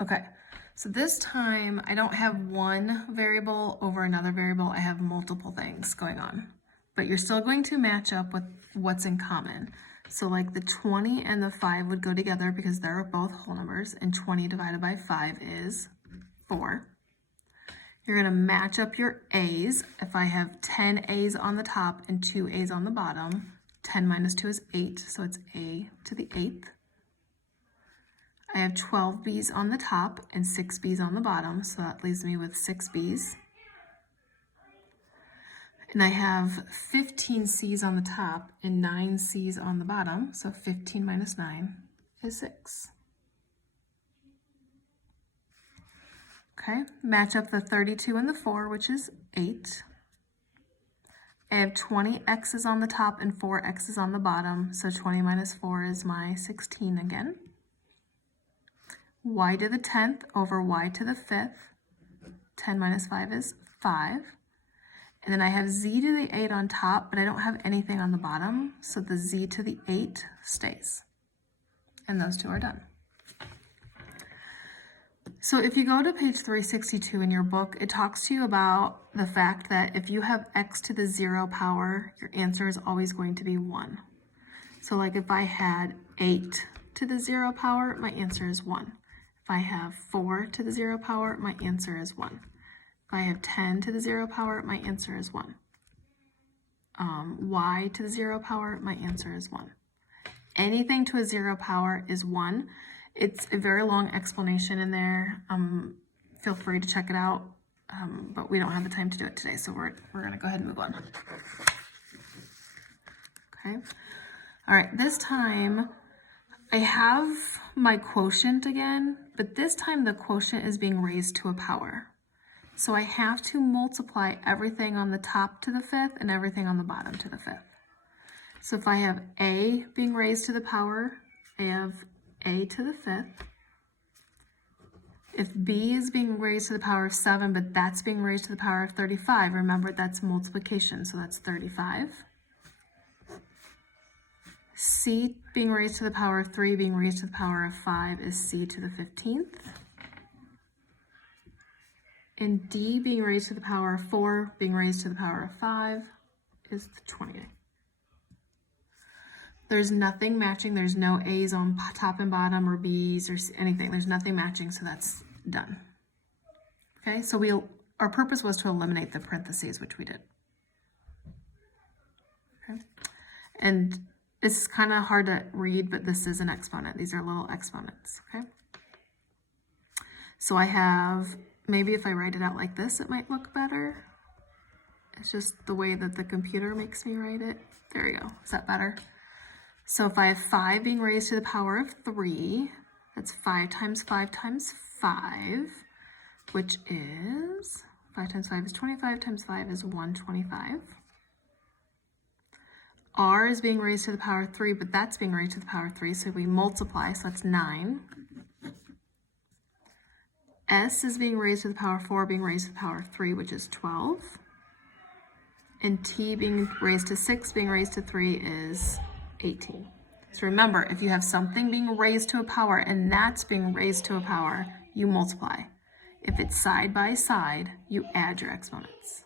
Okay, so this time I don't have one variable over another variable, I have multiple things going on. But you're still going to match up with what's in common. So like the 20 and the 5 would go together because they're both whole numbers, and 20 divided by 5 is 4. You're going to match up your A's. If I have 10 A's on the top and 2 A's on the bottom, 10 minus 2 is 8, so it's A to the 8th. I have 12 B's on the top and 6 B's on the bottom, so that leaves me with 6 B's. And I have 15 C's on the top and 9 C's on the bottom, so 15 minus 9 is 6. Okay, match up the 32 and the 4, which is 8. I have 20 X's on the top and 4 X's on the bottom, so 20 minus 4 is my 16 again. Y to the 10th over Y to the 5th. 10 minus 5 is 5. And then I have Z to the 8 on top, but I don't have anything on the bottom, so the Z to the 8 stays. And those two are done. So if you go to page 362 in your book, it talks to you about the fact that if you have x to the 0 power, your answer is always going to be 1. So like if I had 8 to the 0 power, my answer is 1. If I have 4 to the 0 power, my answer is 1. If I have 10 to the 0 power, my answer is 1. Y to the 0 power, my answer is 1. Anything to a 0 power is 1. It's a very long explanation in there. Feel free to check it out, but we don't have the time to do it today, so we're going to go ahead and move on. Okay. All right, this time I have my quotient again, but this time the quotient is being raised to a power. So I have to multiply everything on the top to the 5th and everything on the bottom to the 5th. So if I have A being raised to the power, I have A to the 5th. If B is being raised to the power of 7, but that's being raised to the power of 35, remember that's multiplication, so that's 35. C being raised to the power of 3 being raised to the power of 5 is C to the 15th. And D being raised to the power of 4 being raised to the power of 5 is the 28th. There's nothing matching. There's no A's on top and bottom or B's or anything. There's nothing matching, so that's done. Okay, so our purpose was to eliminate the parentheses, which we did. Okay, and this is kind of hard to read, but this is an exponent. These are little exponents, okay? So I have, maybe if I write it out like this, it might look better. It's just the way that the computer makes me write it. There we go. Is that better? So if I have 5 being raised to the power of 3, that's 5 times 5 times 5, which is, 5 times 5 is 25, times 5 is 125. R is being raised to the power of 3, but that's being raised to the power of 3, so we multiply, so that's 9. S is being raised to the power of 4, being raised to the power of 3, which is 12. And T being raised to 6, being raised to 3 is 18. So remember, if you have something being raised to a power and that's being raised to a power, you multiply. If it's side by side, you add your exponents.